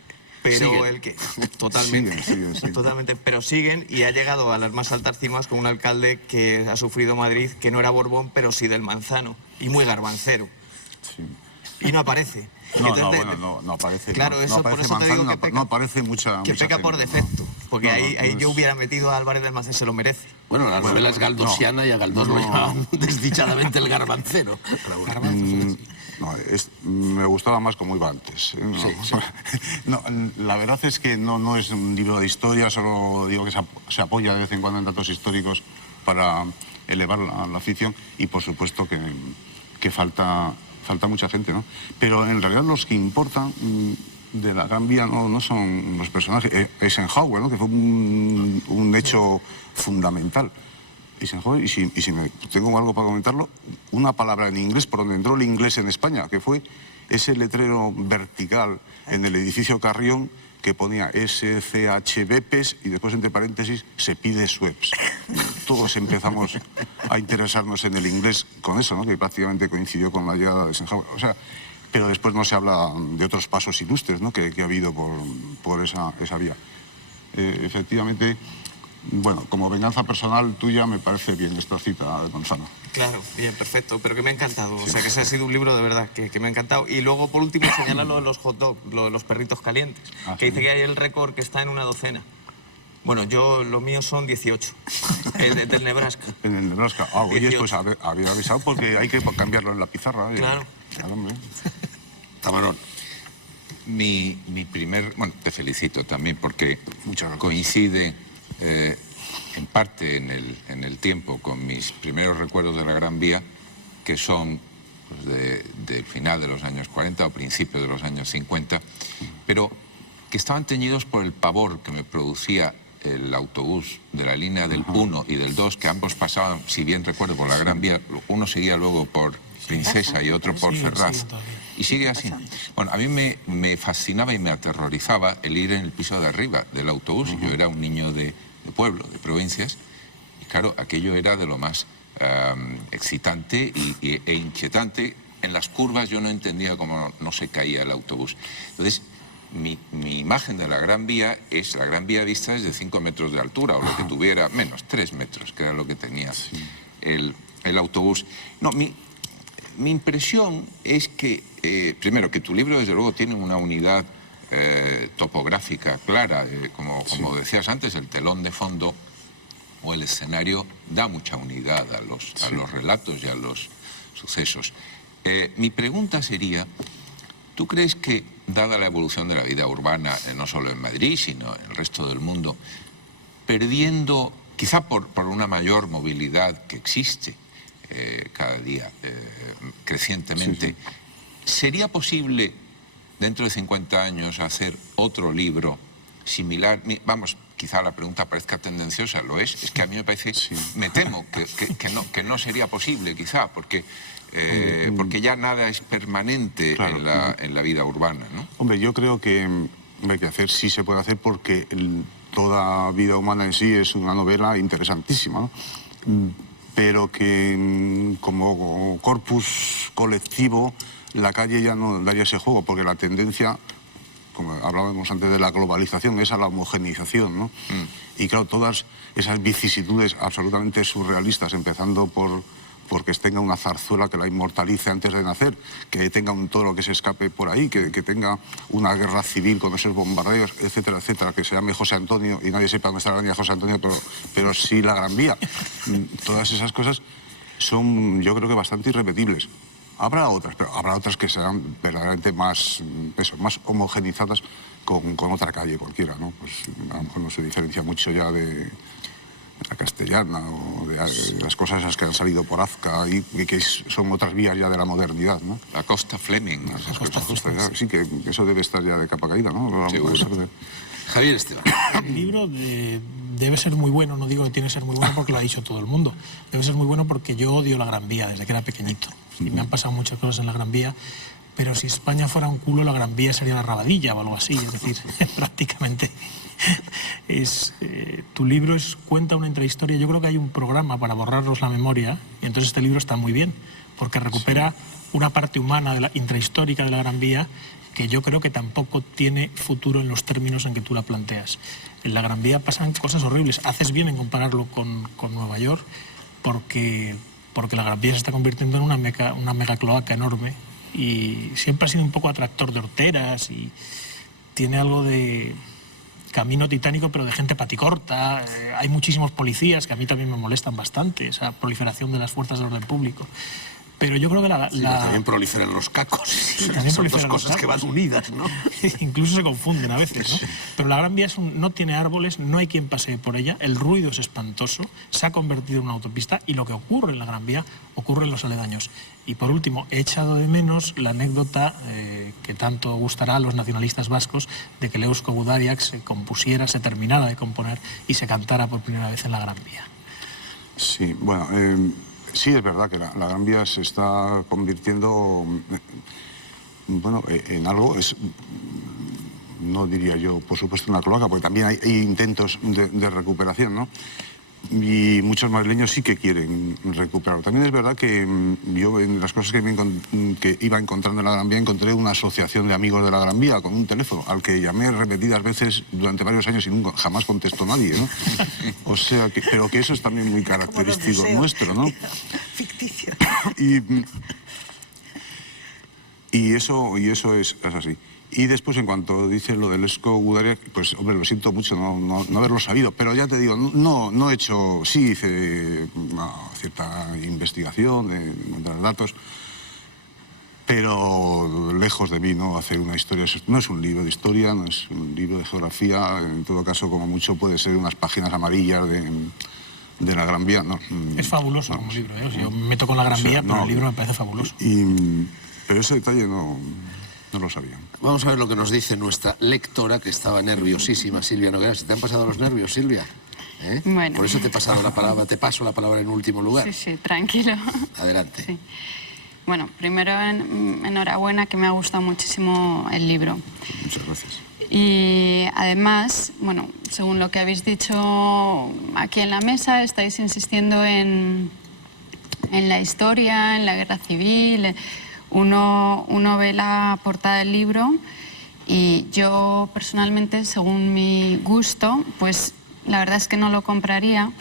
Pero Siguen. el que totalmente, Siguen. totalmente, pero siguen, y ha llegado a las más altas cimas con un alcalde que ha sufrido Madrid, que no era Borbón, pero sí del Manzano, y muy garbancero. Sí. Y no aparece. No, Entonces, no aparece. Claro, eso, por eso te digo que peca, no aparece mucha peca por gente, defecto, porque ahí yo es- hubiera metido a Álvarez del Almacén, se lo merece. Bueno, la novela es galdosiana y a Galdós lo llamaban desdichadamente el garbancero. Me gustaba más como iba antes. ¿Eh? No, la verdad es que no es un libro de historia, solo digo que se apoya de vez en cuando en datos históricos para elevar la ficción, y por supuesto que falta mucha gente, ¿no? Pero en realidad los que importan de la Gran Vía no son los personajes. Eisenhower, ¿no? Que fue un hecho fundamental. Eisenhower, y si tengo algo para comentarlo, una palabra en inglés, por donde entró el inglés en España, que fue ese letrero vertical en el edificio Carrión que ponía SCHBPES y después entre paréntesis se pide SWEPS. Todos empezamos a interesarnos en el inglés con eso, ¿no? Que prácticamente coincidió con la llegada de Eisenhower. O sea, pero después no se habla de otros pasos ilustres, ¿no? que ha habido por esa vía. Efectivamente, bueno, como venganza personal tuya me parece bien esta cita de Gonzalo. Claro, bien, perfecto, pero que me ha encantado. O sea, que ese ha sido un libro de verdad que me ha encantado. Y luego, por último, señala lo de los hot dogs, lo de los perritos calientes, que dice que hay el récord que está en una docena. Bueno, lo mío son 18, del Nebraska. En el Nebraska. Oye, 18. pues había avisado porque hay que cambiarlo en la pizarra. Claro. Claro, hombre. Tamarón. Mi primer... Bueno, te felicito también porque Muchas gracias. coincide en parte en el tiempo con mis primeros recuerdos de la Gran Vía, que son pues, del final de los años 40 o principios de los años 50, pero que estaban teñidos por el pavor que me producía el autobús de la línea del 1 y del 2, que ambos pasaban, si bien recuerdo, por la Gran Vía. Uno seguía luego por Princesa y otro por Ferraz. Y sigue así. Bueno, a mí me fascinaba y me aterrorizaba el ir en el piso de arriba del autobús. Yo era un niño de pueblo, de provincias, y claro, aquello era de lo más excitante e inquietante. En las curvas yo no entendía cómo no se caía el autobús. Entonces, mi imagen de la Gran Vía es la Gran Vía vista desde 5 metros de altura, o lo que tuviera, menos, 3 metros, que era lo que tenía el autobús. No, mi impresión es que, primero, que tu libro, desde luego, tiene una unidad topográfica clara, como decías antes, el telón de fondo o el escenario da mucha unidad a los relatos y a los sucesos. Mi pregunta sería, ¿tú crees que, dada la evolución de la vida urbana, no solo en Madrid, sino en el resto del mundo, perdiendo, quizá por una mayor movilidad que existe cada día crecientemente, sería posible dentro de 50 años hacer otro libro similar? Vamos, quizá la pregunta parezca tendenciosa, lo es que a mí me parece, me temo que no sería posible, quizá, porque ya nada es permanente, claro, en la vida urbana, ¿no? Hombre, yo creo que sí se puede hacer, porque toda vida humana en sí es una novela interesantísima, ¿no? Pero que como corpus colectivo la calle ya no daría ese juego, porque la tendencia, como hablábamos antes de la globalización, es a la homogeneización, ¿no? Y claro, todas esas vicisitudes absolutamente surrealistas, empezando porque tenga una zarzuela que la inmortalice antes de nacer, que tenga un toro que se escape por ahí, que tenga una guerra civil con esos bombardeos, etcétera, etcétera, que se llame José Antonio y nadie sepa dónde está la avenida José Antonio, pero sí la Gran Vía. Todas esas cosas son, yo creo que, bastante irrepetibles. Habrá otras que serán verdaderamente más homogenizadas con otra calle cualquiera, ¿no? Pues a lo mejor no se diferencia mucho ya de la Castellana o de las cosas esas que han salido por Azca y que son otras vías ya de la modernidad, ¿no? La Costa Fleming. Sí, que eso debe estar ya de capa caída, ¿no? Javier Esteban. El libro debe ser muy bueno, no digo que tiene que ser muy bueno porque lo ha dicho todo el mundo, debe ser muy bueno porque yo odio la Gran Vía desde que era pequeñito y me han pasado muchas cosas en la Gran Vía, pero si España fuera un culo, la Gran Vía sería la Rabadilla o algo así, es decir, prácticamente tu libro cuenta una intrahistoria. Yo creo que hay un programa para borrarnos la memoria y entonces este libro está muy bien porque recupera una parte humana, intrahistórica de la Gran Vía, que yo creo que tampoco tiene futuro en los términos en que tú la planteas. En la Gran Vía pasan cosas horribles. Haces bien en compararlo con Nueva York, porque la Gran Vía se está convirtiendo en una mega cloaca enorme y siempre ha sido un poco atractor de horteras y tiene algo de camino titánico, pero de gente paticorta. Hay muchísimos policías que a mí también me molestan bastante, esa proliferación de las fuerzas de orden público. Pero yo creo que también proliferan los cacos. Sí, también son dos cosas que van unidas, ¿no? Incluso se confunden a veces, ¿no? Pero la Gran Vía no tiene árboles, no hay quien pasee por ella, el ruido es espantoso, se ha convertido en una autopista y lo que ocurre en la Gran Vía ocurre en los aledaños. Y por último, he echado de menos la anécdota que tanto gustará a los nacionalistas vascos de que el Eusko Gudariak se terminara de componer y se cantara por primera vez en la Gran Vía. Sí, bueno, sí es verdad que la Gran Vía se está convirtiendo en algo, no diría yo, por supuesto, una cloaca, porque también hay intentos de recuperación, ¿no? Y muchos madrileños sí que quieren recuperarlo. También es verdad que yo, en las cosas que iba encontrando en la Gran Vía, encontré una asociación de amigos de la Gran Vía con un teléfono al que llamé repetidas veces durante varios años y jamás contestó nadie, ¿no? O sea, pero que eso es también muy característico nuestro, ¿no? Ficticio. Y eso es así. Y después, en cuanto dices lo del Eusko Gudariak, pues, hombre, lo siento mucho no haberlo sabido, pero ya te digo, no he hecho, sí hice una cierta investigación de encontrar datos, pero lejos de mí, ¿no? Hacer una historia, no es un libro de historia, no es un libro de geografía, en todo caso, como mucho, puede ser unas páginas amarillas de la Gran Vía. No, es fabuloso como libro, ¿eh? Yo me meto con la Gran Vía, pero el libro me parece fabuloso. Pero ese detalle no lo sabía. Vamos a ver lo que nos dice nuestra lectora, que estaba nerviosísima, Silvia Noguera. ¿Se te han pasado los nervios, Silvia? Bueno. Por eso te paso la palabra en último lugar. Sí, tranquilo. Adelante. Sí. Bueno, primero enhorabuena, que me ha gustado muchísimo el libro. Muchas gracias. Y además, bueno, según lo que habéis dicho aquí en la mesa, estáis insistiendo en la historia, en la guerra civil. Uno ve la portada del libro Y yo personalmente, según mi gusto, pues la verdad es que no lo compraría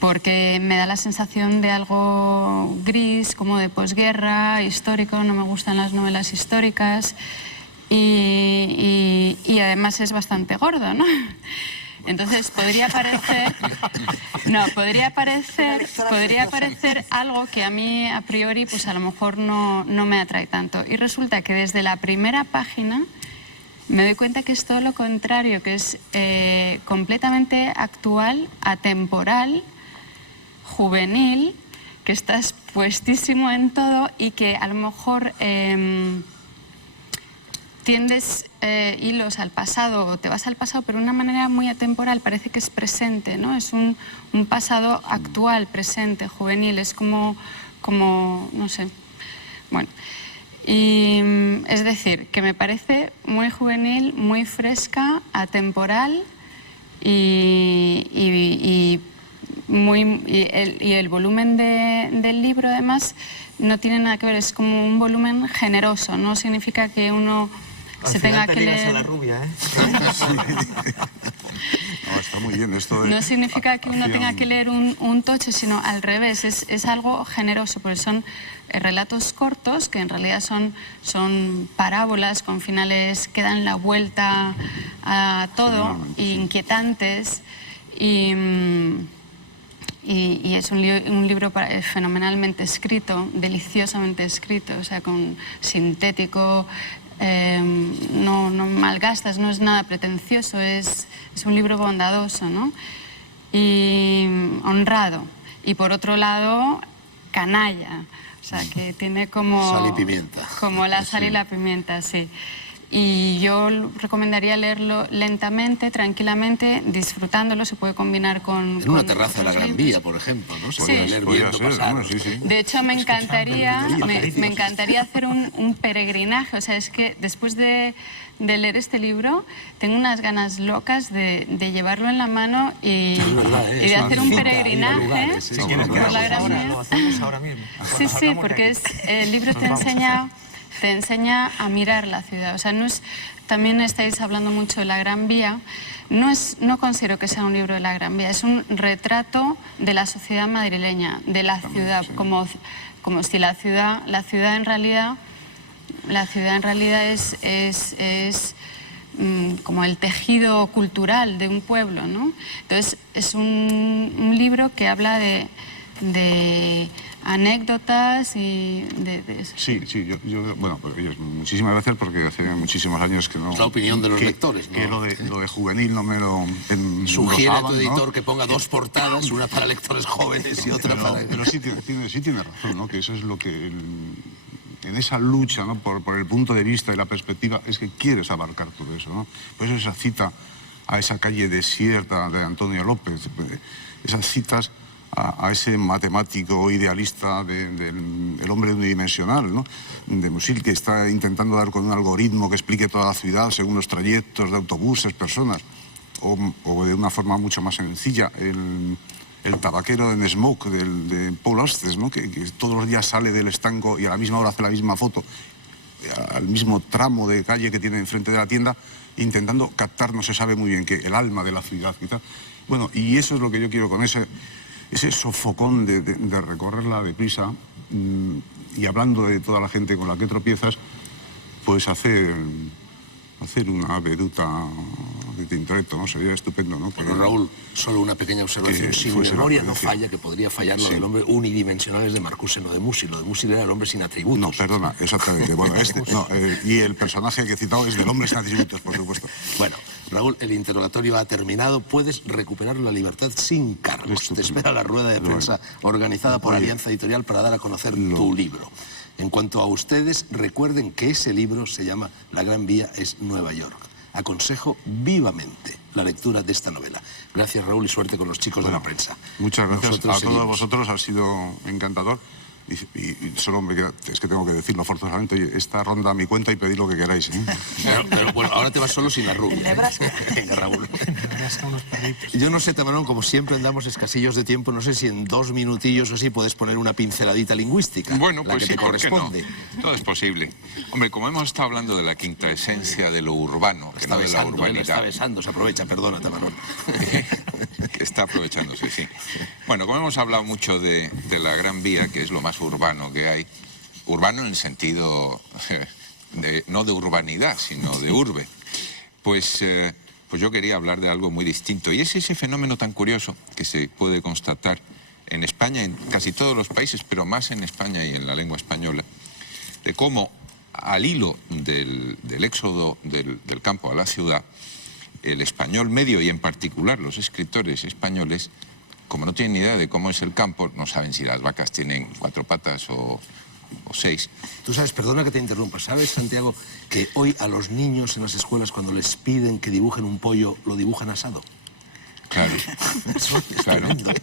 porque me da la sensación de algo gris, como de posguerra, histórico, no me gustan las novelas históricas y además es bastante gordo, ¿no? Entonces podría parecer algo que a mí a priori pues a lo mejor no me atrae tanto. Y resulta que desde la primera página me doy cuenta que es todo lo contrario, que es completamente actual, atemporal, juvenil, que estás puestísimo en todo y que a lo mejor tiendes hilos al pasado o te vas al pasado, pero de una manera muy atemporal, parece que es presente, ¿no? Es un pasado actual, presente, juvenil, es como no sé, bueno. Y es decir, que me parece muy juvenil, muy fresca, atemporal y el volumen del libro además no tiene nada que ver, es como un volumen generoso, no significa que uno se tenga que leer... a la rubia, ¿eh? No, está muy bien esto de... No significa que uno tenga que leer un tocho, sino al revés, es algo generoso, porque son relatos cortos que en realidad son parábolas con finales que dan la vuelta a todo, inquietantes y es un libro fenomenalmente escrito, deliciosamente escrito, o sea, sintético, no malgastas, no es nada pretencioso, es un libro bondadoso, ¿no? Y honrado. Y por otro lado, canalla, o sea, que tiene como... Sal y pimienta. Como la sal y la pimienta, sí. Y yo recomendaría leerlo lentamente, tranquilamente, disfrutándolo. Se puede combinar con... En una terraza de la Gran Vía, por ejemplo, ¿no? Se puede leer viendo pasar. ¿no? Sí, sí. De hecho, me encantaría hacer un peregrinaje. O sea, es que después de leer este libro, tengo unas ganas locas de llevarlo en la mano y de hacer un peregrinaje por la Gran Vía. Lo hacemos ahora mismo. Sí, porque el libro te enseña a mirar la ciudad. O sea, también estáis hablando mucho de la Gran Vía. No considero que sea un libro de la Gran Vía, es un retrato de la sociedad madrileña, de la ciudad, como si la ciudad en realidad es como el tejido cultural de un pueblo, ¿no? Entonces es un libro que habla de anécdotas y de eso. Sí, bueno, pues, muchísimas gracias porque hace muchísimos años que no... Es la opinión de los lectores, ¿no? Que lo de juvenil no me lo... Sugiere a tu editor, ¿no? Que ponga dos portadas, una para lectores jóvenes y otra para... Pero sí tiene razón, ¿no? Que eso es lo que... En esa lucha, ¿no? por el punto de vista y la perspectiva, es que quieres abarcar todo eso, ¿no? Por eso esa cita a esa calle desierta de Antonio López, esas citas a ese matemático idealista del hombre unidimensional, ¿no? De Musil, que está intentando dar con un algoritmo que explique toda la ciudad según los trayectos de autobuses, personas, o de una forma mucho más sencilla, el tabaquero en Smoke de Paul Austes, ¿no? que todos los días sale del estanco y a la misma hora hace la misma foto, al mismo tramo de calle que tiene enfrente de la tienda, intentando captar, no se sabe muy bien qué, el alma de la ciudad, quizás. Bueno, y eso es lo que yo quiero con ese sofocón de recorrerla deprisa, y hablando de toda la gente con la que tropiezas, pues hacer una veduta de Tintoretto, ¿no? Sería estupendo, ¿no? Bueno, Raúl, solo una pequeña observación. Si mi memoria no falla, que podría fallar lo del hombre unidimensional es de Marcuse, no de Musil. Lo de Musil era el hombre sin atributos. No, perdona, exactamente. Bueno, y el personaje que he citado es del hombre sin atributos, por supuesto. Bueno, Raúl, el interrogatorio ha terminado. Puedes recuperar la libertad sin cargos. Te espera la rueda de prensa organizada por Alianza Editorial para dar a conocer tu libro. En cuanto a ustedes, recuerden que ese libro se llama La Gran Vía es Nueva York. Aconsejo vivamente la lectura de esta novela. Gracias, Raúl, y suerte con los chicos de la prensa. Muchas gracias Nosotros a todos vosotros, ha sido encantador. Y solo me queda, es que tengo que decirlo forzosamente, oye, esta ronda a mi cuenta y pedid lo que queráis. Pero bueno, ahora te vas solo sin la rubia. En Nebraska. Venga, Raúl. Nebraska, unos perritos. Yo no sé, Tamarón, como siempre andamos escasillos de tiempo, no sé si en 2 minutillos o así puedes poner una pinceladita lingüística. Bueno, la pues que sí, te ¿por qué no? corresponde. Todo es posible. Hombre, como hemos estado hablando de la quinta esencia de lo urbano, que Está no de la besando, me está urbanidad, besando, se aprovecha, perdona, Tamarón. que está aprovechándose, sí. Bueno, como hemos hablado mucho de la Gran Vía, que es lo más urbano que hay, urbano en el sentido no de urbanidad, sino de urbe, pues yo quería hablar de algo muy distinto. Y es ese fenómeno tan curioso que se puede constatar en España, en casi todos los países, pero más en España y en la lengua española, de cómo al hilo del éxodo del campo a la ciudad, el español medio y en particular los escritores españoles, como no tienen ni idea de cómo es el campo, no saben si las vacas tienen 4 patas o 6. Tú sabes, perdona que te interrumpa, ¿sabes, Santiago, que hoy a los niños en las escuelas cuando les piden que dibujen un pollo, lo dibujan asado? Claro, Eso es claro. tremendo, ¿eh?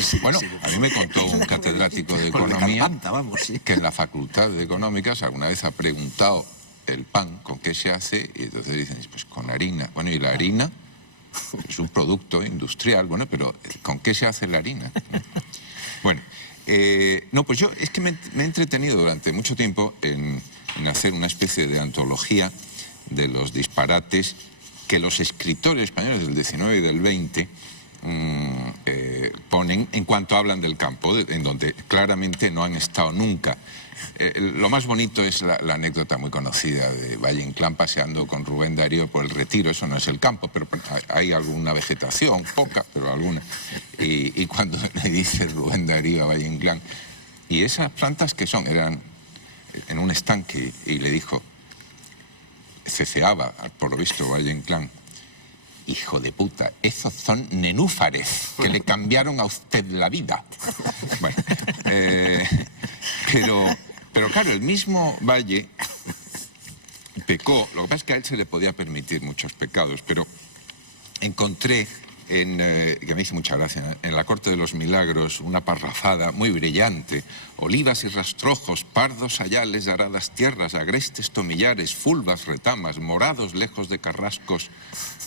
Sí, Bueno, sí. a mí me contó un catedrático de Con el economía Carpanta, vamos, sí. que en la Facultad de Económicas alguna vez ha preguntado el pan con qué se hace y entonces dicen, pues con harina. Bueno, y la harina es un producto industrial, bueno, pero ¿con qué se hace la harina? Bueno, no, pues yo es que me he entretenido durante mucho tiempo en hacer una especie de antología de los disparates que los escritores españoles del 19 y del 20 ponen en cuanto hablan del campo, en donde claramente no han estado nunca. Lo más bonito es la anécdota muy conocida de Valle Inclán paseando con Rubén Darío por el Retiro. Eso no es el campo, pero hay alguna vegetación, poca, pero alguna. Y cuando le dice Rubén Darío a Valle Inclán, ¿y esas plantas qué son? Eran en un estanque, y le dijo, ceceaba, por lo visto, Valle Inclán, hijo de puta, esos son nenúfares que le cambiaron a usted la vida. Bueno, pero claro, el mismo Valle pecó. Lo que pasa es que a él se le podía permitir muchos pecados, pero encontré, que me hizo mucha gracia, en la Corte de los Milagros, una parrafada muy brillante: olivas y rastrojos, pardos sayales, aradas tierras, agrestes tomillares, fulvas, retamas, morados lejos de carrascos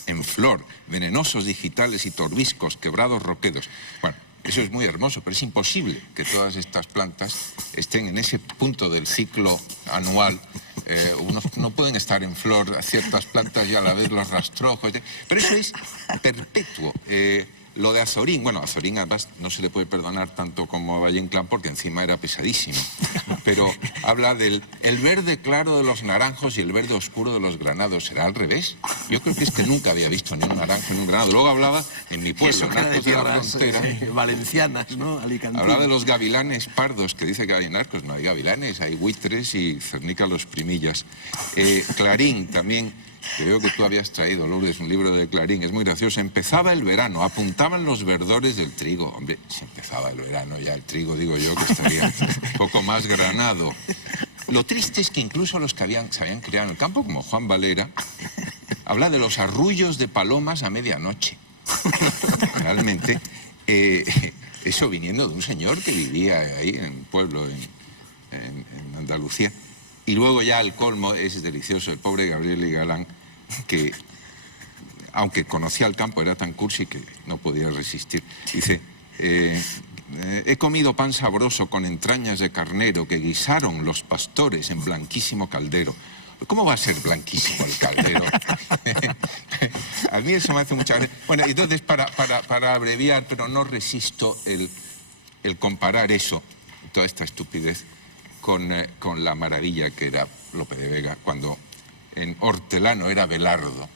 en flor, venenosos digitales y torbiscos, quebrados roquedos. Bueno, eso es muy hermoso, pero es imposible que todas estas plantas estén en ese punto del ciclo anual. No pueden estar en flor ciertas plantas y a la vez los rastrojos. Pero eso es perpetuo. Lo de Azorín, bueno, Azorín además no se le puede perdonar tanto como a Valle Inclán porque encima era pesadísimo. Pero habla del verde claro de los naranjos y el verde oscuro de los granados. ¿Será al revés? Yo creo que es que nunca había visto ni un naranjo ni un granado. Luego hablaba en mi pueblo, en Arcos de la Frontera. Valencianas, ¿no? Alicantinas. Hablaba de los gavilanes pardos, que dice que hay en Arcos. No hay gavilanes, hay buitres y cernícalos primillas. Clarín también, que veo que tú habías traído, Lourdes, un libro de Clarín. Es muy gracioso. Empezaba el verano, apuntaban los verdores del trigo. Hombre, si empezaba el verano ya el trigo, digo yo, que estaría un poco más granado. Lo triste es que incluso los que se habían criado en el campo, como Juan Valera, habla de los arrullos de palomas a medianoche. Realmente, eso viniendo de un señor que vivía ahí en un pueblo en Andalucía. Y luego ya el colmo es delicioso, el pobre Gabriel y Galán, que aunque conocía el campo era tan cursi que no podía resistir. Dice, he comido pan sabroso con entrañas de carnero que guisaron los pastores en blanquísimo caldero. ¿Cómo va a ser blanquísimo el caldero? A mí eso me hace mucha gracia. Bueno, entonces para abreviar, pero no resisto el comparar eso, toda esta estupidez, con la maravilla que era Lope de Vega, cuando en Hortelano era Belardo.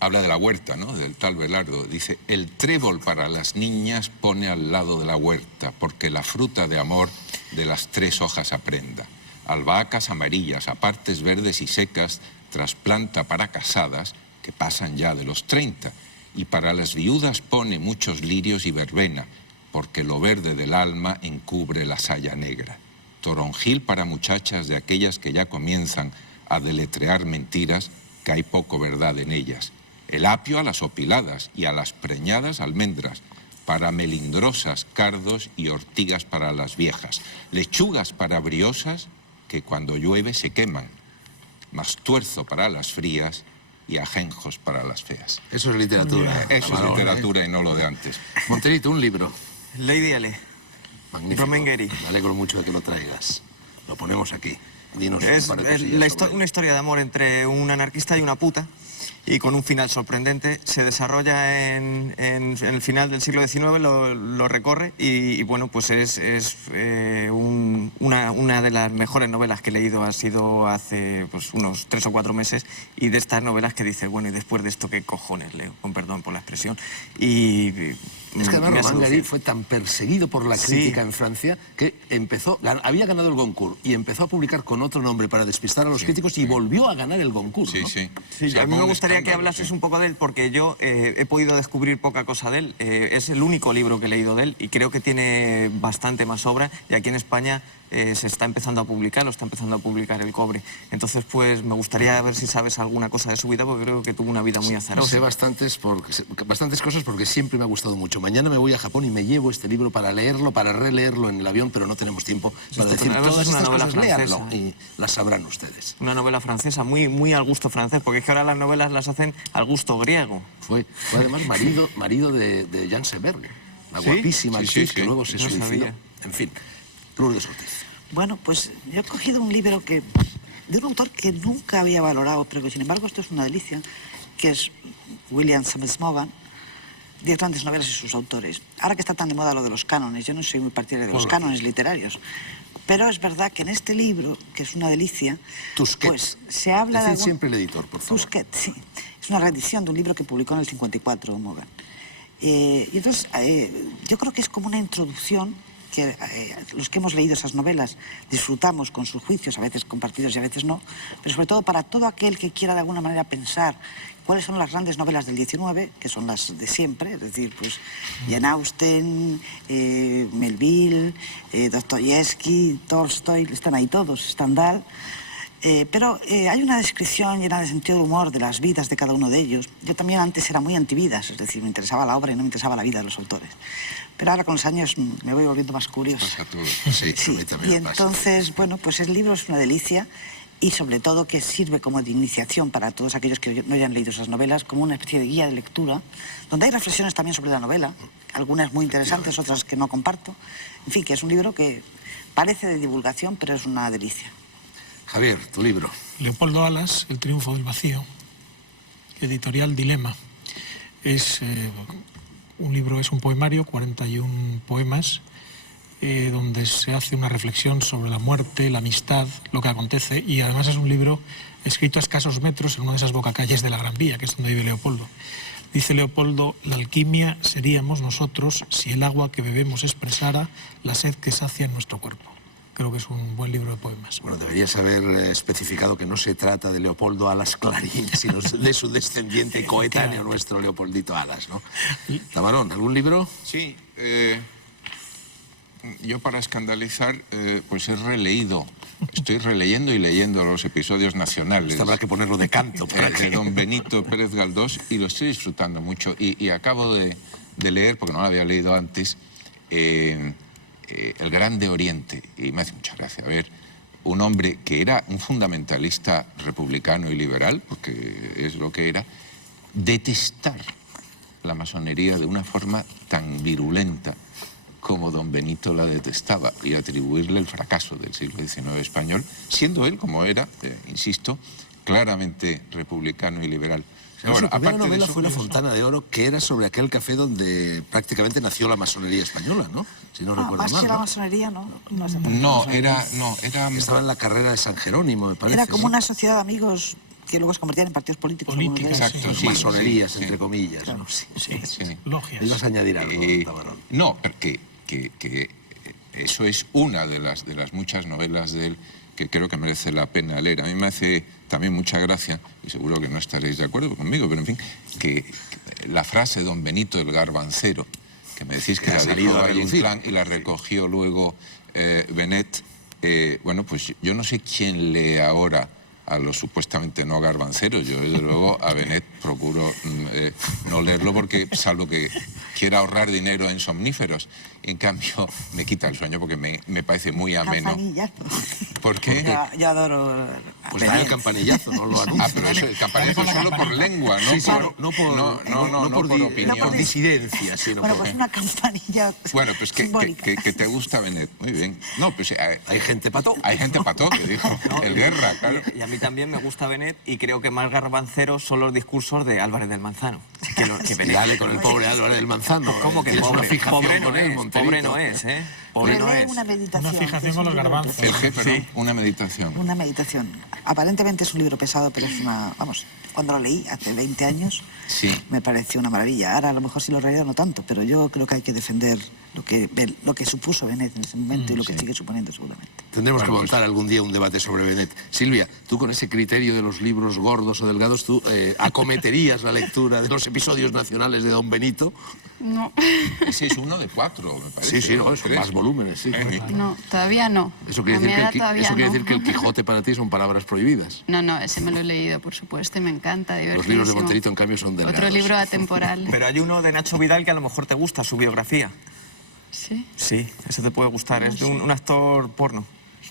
Habla de la huerta, ¿no? Del tal Belardo. Dice, el trébol para las niñas pone al lado de la huerta, porque la fruta de amor de las 3 hojas aprenda. Albahacas amarillas, a partes verdes y secas, trasplanta para casadas, que pasan ya de los 30. Y para las viudas pone muchos lirios y verbena, porque lo verde del alma encubre la saya negra. Toronjil para muchachas de aquellas que ya comienzan a deletrear mentiras, que hay poco verdad en ellas. El apio a las opiladas y a las preñadas almendras, para melindrosas, cardos y ortigas para las viejas, lechugas para briosas que cuando llueve se queman, más tuerzo para las frías y ajenjos para las feas. Eso es literatura. Eso es Tamarón, literatura y no lo de antes. Monterito, un libro. Lady L. Magnífico. Romain Gary. Me alegro mucho de que lo traigas. Lo ponemos aquí. Dinos Es un par de cosillas sobre una historia de amor entre un anarquista y una puta, y con un final sorprendente. Se desarrolla en el final del siglo XIX, lo recorre, y bueno, pues es una de las mejores novelas que he leído. Ha sido hace pues, unos 3 o 4 meses, y de estas novelas que dices, bueno, y después de esto, ¿qué cojones leo? Con perdón por la expresión. Es que además me ha Romain Gary seducido. fue tan perseguido por la crítica Sí. en Francia que había ganado el Goncourt y empezó a publicar con otro nombre para despistar a los críticos y volvió a ganar el Goncourt, Sí, ¿no? sí. Sí, Se a mí armó me un gustaría que escándalo, hablases sí. un poco de él, porque yo he podido descubrir poca cosa de él. Es el único libro que he leído de él, y creo que tiene bastante más obra, y aquí en España se está empezando a publicar, lo está empezando a publicar El Cobre. Entonces, pues me gustaría ver si sabes alguna cosa de su vida, porque creo que tuvo una vida muy azarosa. Sé bastantes cosas porque siempre me ha gustado mucho. Mañana me voy a Japón y me llevo este libro para leerlo, para releerlo en el avión, pero no tenemos tiempo para decir además todas es una estas novela cosas. Léanlo francesa. y las sabrán ustedes. Una novela francesa, muy al gusto francés, porque es que ahora las novelas las hacen al gusto griego. Fue además marido de Jean Seberg, la ¿Sí? guapísima Sí, actriz sí, que sí. luego se No suicidó. sabía. En fin, Lourdes Ortiz. Bueno, pues yo he cogido un libro de un autor que nunca había valorado, pero que sin embargo esto es una delicia, que es William James Morgan, 10 grandes novelas y sus autores. Ahora que está tan de moda lo de los cánones, yo no soy muy partidaria de los cánones literarios, pero es verdad que en este libro, que es una delicia, Tusquet. pues se habla Decid de... siempre el editor, por favor. Tusquet, sí. Es una reedición de un libro que publicó en el 54, Morgan. Y entonces, yo creo que es como una introducción que los que hemos leído esas novelas disfrutamos con sus juicios, a veces compartidos y a veces no, pero sobre todo para todo aquel que quiera de alguna manera pensar cuáles son las grandes novelas del 19, que son las de siempre, es decir, pues Jane Austen, Melville, Dostoyevsky, Tolstoy, están ahí todos, Stendhal. Pero hay una descripción llena de sentido de humor de las vidas de cada uno de ellos. Yo también antes era muy antividas, es decir, me interesaba la obra y no me interesaba la vida de los autores. Pero ahora con los años me voy volviendo más curiosa. Pasa todo. Sí, a mí también Y me pasa. entonces, bueno, pues el libro es una delicia, y sobre todo que sirve como de iniciación para todos aquellos que no hayan leído esas novelas, como una especie de guía de lectura, donde hay reflexiones también sobre la novela, algunas muy interesantes, otras que no comparto. En fin, que es un libro que parece de divulgación, pero es una delicia. Javier, tu libro. Leopoldo Alas, El triunfo del vacío, editorial Dilema. Es un libro, es un poemario, 41 poemas, donde se hace una reflexión sobre la muerte, la amistad, lo que acontece, y además es un libro escrito a escasos metros en una de esas bocacalles de la Gran Vía, que es donde vive Leopoldo. Dice Leopoldo: la alquimia seríamos nosotros si el agua que bebemos expresara la sed que sacia en nuestro cuerpo. Creo que es un buen libro de poemas. Bueno, deberías haber especificado que no se trata de Leopoldo Alas Clarín, sino de su descendiente y coetáneo, nuestro Leopoldito Alas, ¿no? Tamarón, ¿algún libro? Sí, yo para escandalizar, pues he releído, estoy releyendo y leyendo los episodios nacionales. Esto habrá que ponerlo de canto para de que... don Benito Pérez Galdós, y lo estoy disfrutando mucho. Y acabo de leer, porque no lo había leído antes, El Grande Oriente, y me hace mucha gracia ver un hombre que era un fundamentalista republicano y liberal, porque es lo que era, detestar la masonería de una forma tan virulenta como don Benito la detestaba, y atribuirle el fracaso del siglo XIX español, siendo él, como era, insisto, claramente republicano y liberal. Bueno, su primera aparte de novela eso, fue La Fontana de Oro, que era sobre aquel café donde prácticamente nació la masonería española, ¿no? Si no recuerdo Más mal, que la ¿no? masonería, ¿no? No, era... Estaba en la carrera de San Jerónimo, me parece. Era como ¿no? una sociedad de amigos que luego se convertían en partidos políticos. Política, algunos de ellos. exacto, sí. Masonerías, sí. entre comillas, Claro, ¿no? sí, sí. Sí. Logias. Ibas a añadir algo, Tamarón. No, porque que eso es una de las muchas novelas de él que creo que merece la pena leer. A mí me hace también mucha gracia, y seguro que no estaréis de acuerdo conmigo, pero en fin, que la frase don Benito el Garbancero, que me decís que Ha la salido dijo a Valle relucir. Inclán y la recogió luego Benet, bueno, pues yo no sé quién lee ahora a los supuestamente no garbanceros. Yo, desde luego, a Benet procuro no leerlo porque, salvo que quiera ahorrar dinero en somníferos, en cambio me quita el sueño porque me parece muy ameno. Campanillazo. ¿Por qué? Yo adoro... Pues dale el campanillazo, no lo anuncia. Ah, pero eso, el campanazo es solo por lengua, no Sí, sí, por, no por, no por opinión. no por disidencia, sino Bueno, por... pues una campanilla Bueno, pues simbólica. que te gusta Benet. Muy bien. No, pues Hay gente pató. hay gente pató que dijo el Guerra, claro. Y a mí también me gusta Benet y creo que más garbanceros son los discursos de Álvarez del Manzano. Que Y Benet. dale con el pobre Álvarez del Manzano. ¿Cómo que Tienes una pobre? fijación Pobre no con él, es, Monterito. pobre no es, ¿eh? Pobre no Relee es. una meditación. Una fijación que es con un los libro garbanzos. pesado. El qué, perdón, una meditación. Una meditación. Aparentemente es un libro pesado, pero es una... Vamos, cuando lo leí hace 20 años, Sí. me pareció una maravilla. Ahora a lo mejor si lo releí no tanto, pero yo creo que hay que defender lo que supuso Benet en ese momento y lo que sigue suponiendo seguramente. Tendremos que Bueno, pues- montar algún día un debate sobre Benet. Silvia, tú con ese criterio de los libros gordos o delgados, ¿tú acometerías la lectura de los episodios nacionales de Don Benito? No, Sí, es uno de 4, me parece. Sí, sí, no, son ¿Crees? más volúmenes, sí. no, todavía no. Eso quiere A mi decir, edad que, todavía eso quiere no. decir que el Quijote para ti son palabras prohibidas. No, no, ese me lo he leído, por supuesto, y me encanta, Los libros de divertidísimo. Monterito, en cambio, son delgados. Otro libro atemporal. Pero hay uno de Nacho Vidal que a lo mejor te gusta, su biografía. ¿Sí? Sí, ese te puede gustar. Es de un actor porno.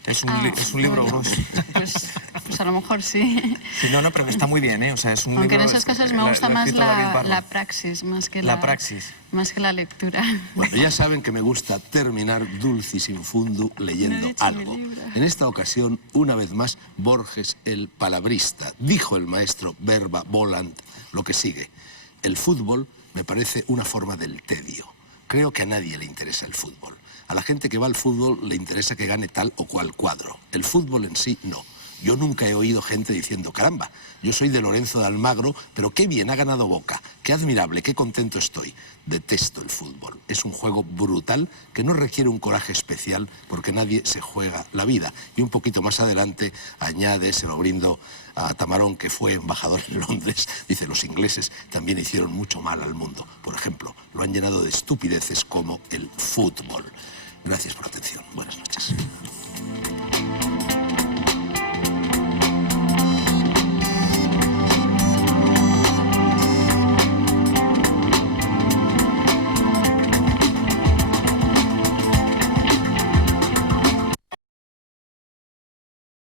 Es un libro bueno, grueso. Pues a lo mejor sí. Sí, no, pero que está muy bien, ¿eh? O sea, es un Aunque en libro... esos casos lo me ha gusta más escrito David Barro. la praxis, más que La praxis. más que la lectura. Bueno, ya saben que me gusta terminar dulcis in fundu No leyendo he dicho mi algo. libro. En esta ocasión, una vez más, Borges el palabrista. Dijo el maestro Verba Volant lo que sigue. El fútbol me parece una forma del tedio. Creo que a nadie le interesa el fútbol. A la gente que va al fútbol le interesa que gane tal o cual cuadro. El fútbol en sí, no. Yo nunca he oído gente diciendo, caramba, yo soy de Lorenzo de Almagro, pero qué bien ha ganado Boca, qué admirable, qué contento estoy. Detesto el fútbol. Es un juego brutal que no requiere un coraje especial porque nadie se juega la vida. Y un poquito más adelante añade, se lo brindo a Tamarón, que fue embajador en Londres, dice, los ingleses también hicieron mucho mal al mundo. Por ejemplo, lo han llenado de estupideces como el fútbol. Gracias por la atención. Buenas noches.